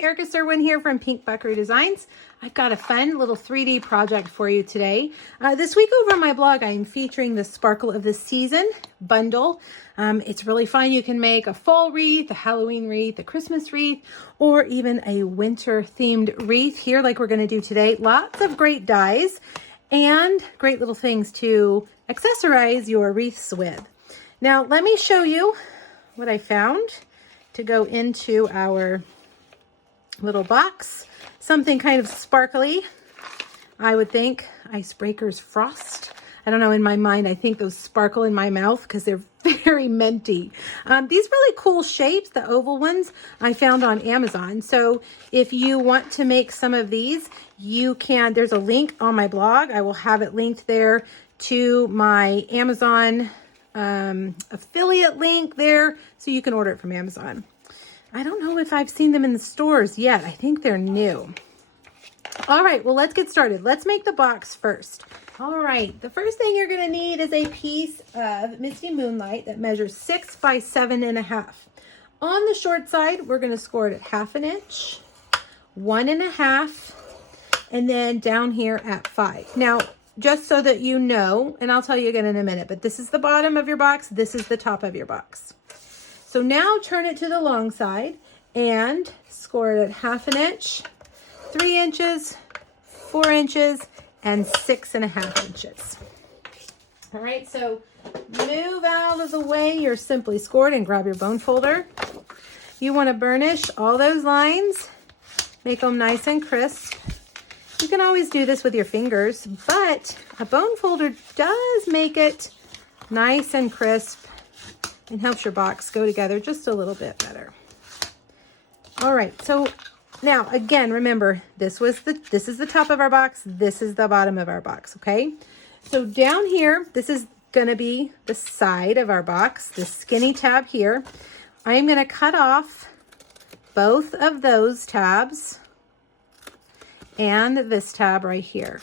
Erica Serwin here from Pink Buckaroo Designs. I've got a fun little 3D project for you today. This week over on my blog, I'm featuring the Sparkle of the Season bundle. It's really fun. You can make a fall wreath, a Halloween wreath, a Christmas wreath, or even a winter themed wreath here like we're going to do today. Lots of great dies and great little things to accessorize your wreaths with. Now, let me show you what I found to go into our little box. Something kind of sparkly, I would think. Icebreakers Frost. I don't know, in my mind, I think those sparkle in my mouth because they're very minty. These really cool shapes, the oval ones, I found on Amazon. So if you want to make some of these, you can. There's a link on my blog. I will have it linked there to my Amazon affiliate link there, so you can order it from Amazon. I don't know if I've seen them in the stores yet. I think they're new. All right, well, let's get started. Let's make the box first. All right, the first thing you're going to need is a piece of Misty Moonlight that measures 6 by 7.5. On the short side, we're going to score it at 1/2 inch, 1.5, and then down here at 5. Now, just so that you know, and I'll tell you again in a minute, but this is the bottom of your box. This is the top of your box. So now turn it to the long side and score it at 1/2 inch, 3 inches, 4 inches, and 6.5 inches. All right, so move out of the way your Simply Scored and grab your bone folder. You want to burnish all those lines, make them nice and crisp. You can always do this with your fingers, but a bone folder does make it nice and crisp and helps your box go together just a little bit better. All right, so now again, remember, this is the top of our box, this is the bottom of our box, okay? So down here, this is gonna be the side of our box, this skinny tab here. I'm gonna cut off both of those tabs and this tab right here.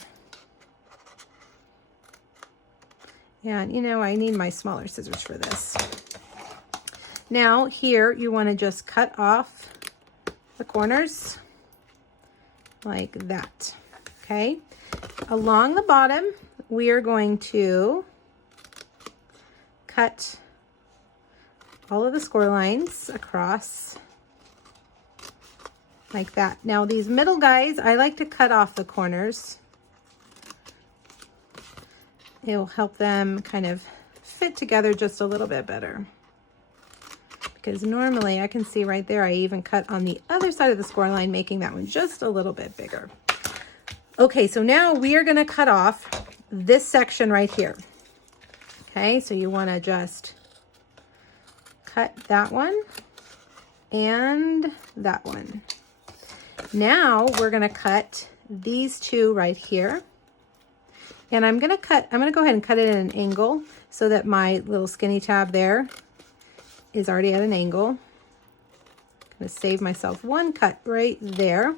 And you know, I need my smaller scissors for this. Now here, you want to just cut off the corners like that, okay? Along the bottom, we are going to cut all of the score lines across like that. Now these middle guys, I like to cut off the corners. It'll help them kind of fit together just a little bit better. Because normally I can see right there, I even cut on the other side of the score line, making that one just a little bit bigger. Okay, so now we are gonna cut off this section right here. Okay, so you wanna just cut that one and that one. Now we're gonna cut these two right here. And I'm gonna go ahead and cut it at an angle so that my little skinny tab there is already at an angle. I'm gonna save myself one cut right there.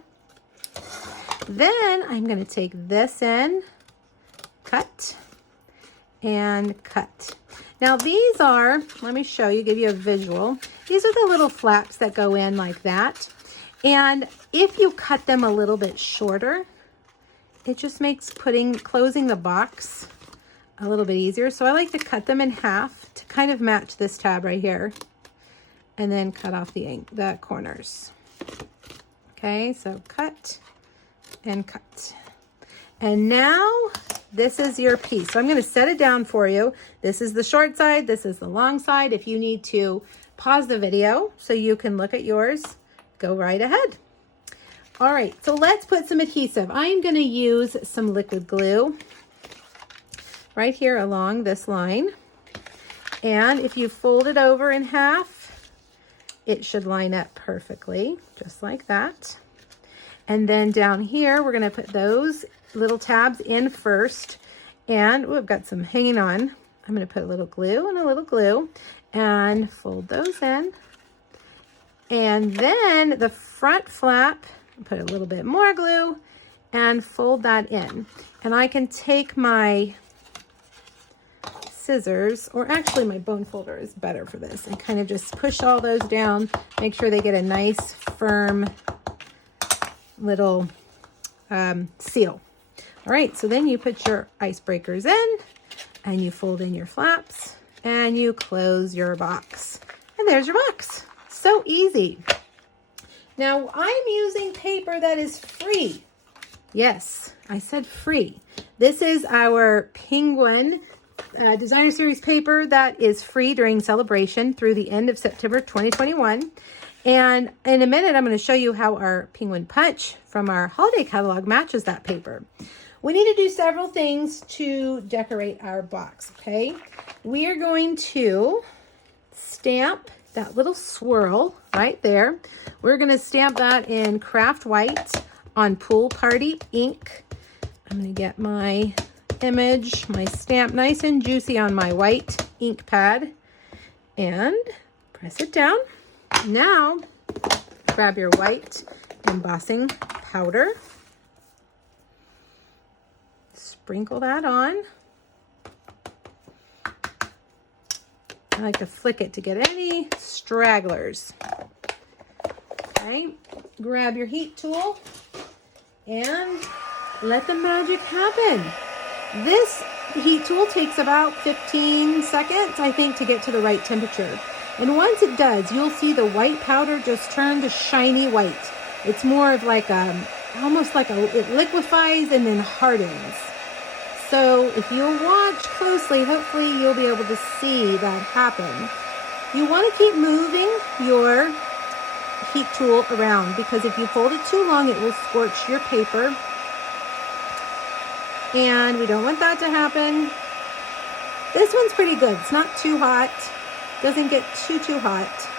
Then I'm gonna take this in, cut, and cut. Now these are, let me show you, give you a visual. These are the little flaps that go in like that. And if you cut them a little bit shorter, it just makes closing the box a little bit easier. So I like to cut them in half to kind of match this tab right here, and then cut off the corners. Okay, so cut and cut. And now this is your piece. So I'm gonna set it down for you. This is the short side, this is the long side. If you need to pause the video so you can look at yours, go right ahead. All right, so let's put some adhesive. I'm gonna use some liquid glue right here along this line. And if you fold it over in half, it should line up perfectly, just like that. And then down here, we're gonna put those little tabs in first. And we've got some hanging on. I'm gonna put a little glue and a little glue and fold those in. And then the front flap, put a little bit more glue and fold that in. And I can take my scissors, or actually my bone folder is better for this, and kind of just push all those down, make sure they get a nice firm little seal. All right, so then you put your icebreakers in and you fold in your flaps and you close your box. And there's your box. So easy. Now I'm using paper that is free. Yes, I said free. This is our Penguin Designer Series paper that is free during celebration through the end of September 2021. And in a minute, I'm going to show you how our Penguin Punch from our holiday catalog matches that paper. We need to do several things to decorate our box, okay? We are going to stamp that little swirl right there. We're going to stamp that in Craft White on Pool Party ink. I'm going to get my image, my stamp nice and juicy on my white ink pad and press it down. Now, grab your white embossing powder. Sprinkle that on. I like to flick it to get any stragglers. Okay, grab your heat tool and let the magic happen. This heat tool takes about 15 seconds, I think, to get to the right temperature. And once it does, you'll see the white powder just turn to shiny white. It's more of like almost like it liquefies and then hardens. So if you watch closely, hopefully you'll be able to see that happen. You want to keep moving your heat tool around because if you hold it too long, it will scorch your paper. And we don't want that to happen. This one's pretty good. It's not too hot. Doesn't get too hot.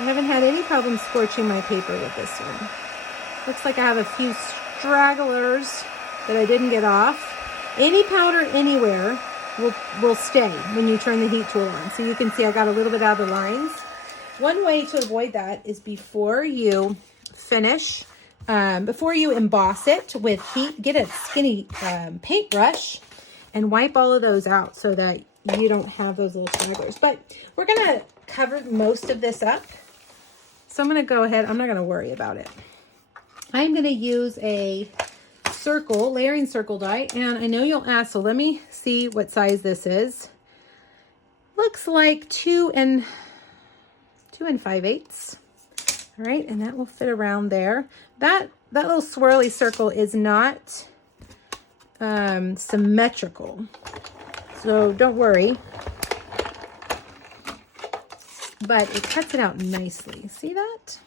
I haven't had any problem scorching my paper with this one. Looks like I have a few stragglers that I didn't get off. Any powder anywhere will stay when you turn the heat tool on. So you can see I got a little bit out of the lines. One way to avoid that is before you finish, before you emboss it with heat, get a skinny paintbrush and wipe all of those out so that you don't have those little stragglers. But we're going to cover most of this up. So I'm going to go ahead. I'm not going to worry about it. I'm going to use a layering circle die, and I know you'll ask, so let me see what size this is. Looks like 2 5/8. All right, and that will fit around there. That little swirly circle is not symmetrical, so don't worry. But it cuts it out nicely. See that?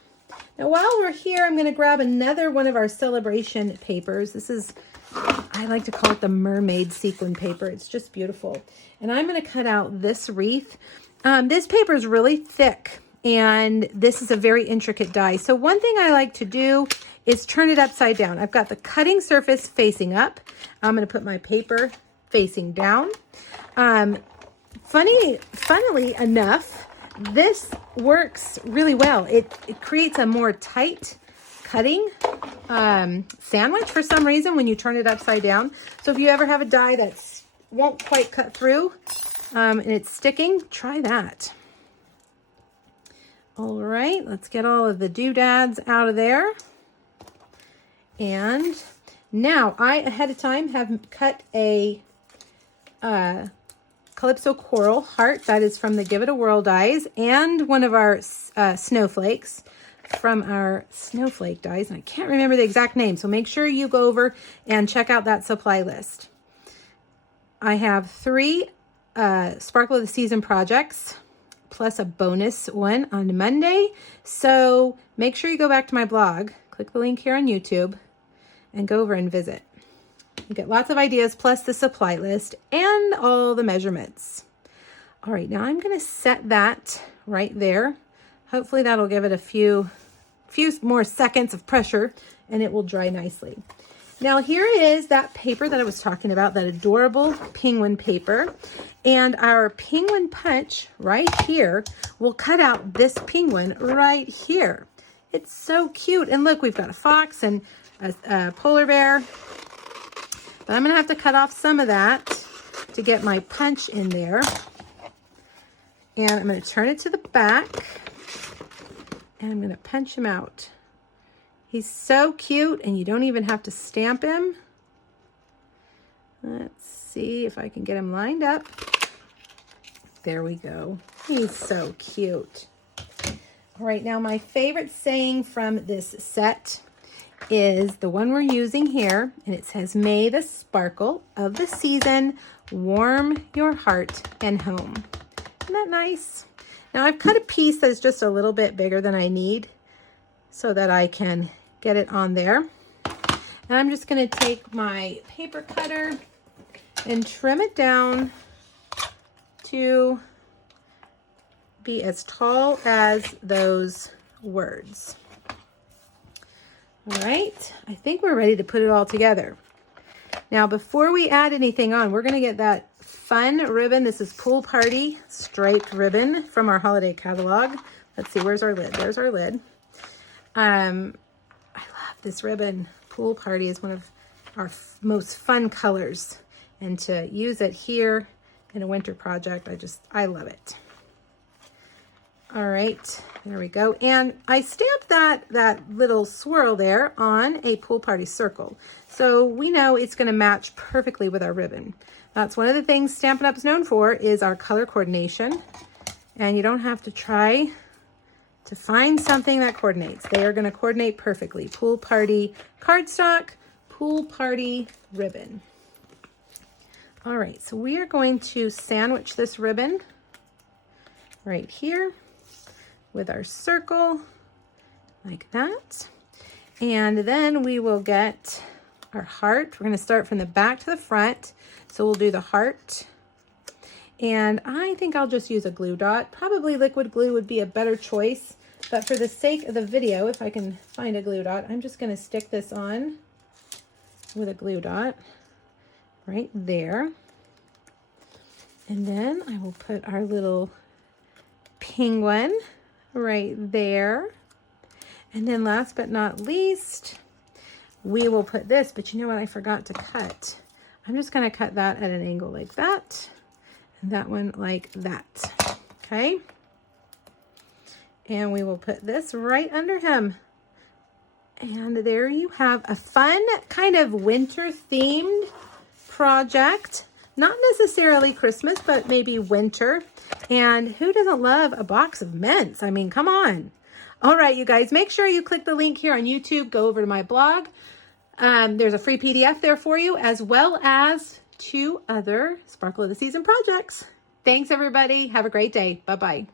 Now, while we're here, I'm going to grab another one of our celebration papers. This is, I like to call it the mermaid sequin paper. It's just beautiful. And I'm going to cut out this wreath. This paper is really thick, and this is a very intricate die. So one thing I like to do is turn it upside down. I've got the cutting surface facing up. I'm going to put my paper facing down. Funnily enough, this works really well. It creates a more tight cutting sandwich for some reason when you turn it upside down. So if you ever have a die that won't quite cut through and it's sticking, try that. All right, let's get all of the doodads out of there. And now I, ahead of time, have cut a Calypso Coral Heart. That is from the Give It a Whirl dies, and one of our snowflakes from our snowflake dies. And I can't remember the exact name, so make sure you go over and check out that supply list. I have 3 Sparkle of the Season projects, plus a bonus one on Monday. So make sure you go back to my blog, click the link here on YouTube, and go over and visit. You get lots of ideas, plus the supply list and all the measurements. All right, now I'm going to set that right there. Hopefully that'll give it a few more seconds of pressure and it will dry nicely. Now here is that paper that I was talking about, that adorable penguin paper. And our penguin punch right here will cut out this penguin right here. It's so cute. And look, we've got a fox and a polar bear. But I'm going to have to cut off some of that to get my punch in there. And I'm going to turn it to the back. And I'm going to punch him out. He's so cute, and you don't even have to stamp him. Let's see if I can get him lined up. There we go. He's so cute. All right, now my favorite saying from this set is the one we're using here, and it says, "May the sparkle of the season warm your heart and home." Isn't that nice? Now I've cut a piece that is just a little bit bigger than I need so that I can get it on there. And I'm just going to take my paper cutter and trim it down to be as tall as those words. All right, I think we're ready to put it all together. Now, before we add anything on, we're gonna get that fun ribbon. This is Pool Party striped ribbon from our holiday catalog. Let's see, where's our lid? There's our lid. I love this ribbon. Pool Party is one of our most fun colors. And to use it here in a winter project, I love it. All right, there we go. And I stamped that little swirl there on a Pool Party circle. So we know it's gonna match perfectly with our ribbon. That's one of the things Stampin' Up! Is known for, is our color coordination. And you don't have to try to find something that coordinates. They are gonna coordinate perfectly. Pool Party cardstock, Pool Party ribbon. All right, so we are going to sandwich this ribbon right here with our circle like that. And then we will get our heart. We're gonna start from the back to the front. So we'll do the heart. And I think I'll just use a glue dot. Probably liquid glue would be a better choice, but for the sake of the video, if I can find a glue dot, I'm just gonna stick this on with a glue dot right there. And then I will put our little penguin right there. And then last but not least, we will put this, but you know what I forgot to cut? I'm just gonna cut that at an angle like that, and that one like that, okay? And we will put this right under him. And there you have a fun kind of winter themed project. Not necessarily Christmas, but maybe winter. And who doesn't love a box of mints? I mean, come on. All right, you guys, make sure you click the link here on YouTube. Go over to my blog. There's a free PDF there for you, as well as 2 other Sparkle of the Season projects. Thanks, everybody. Have a great day. Bye-bye.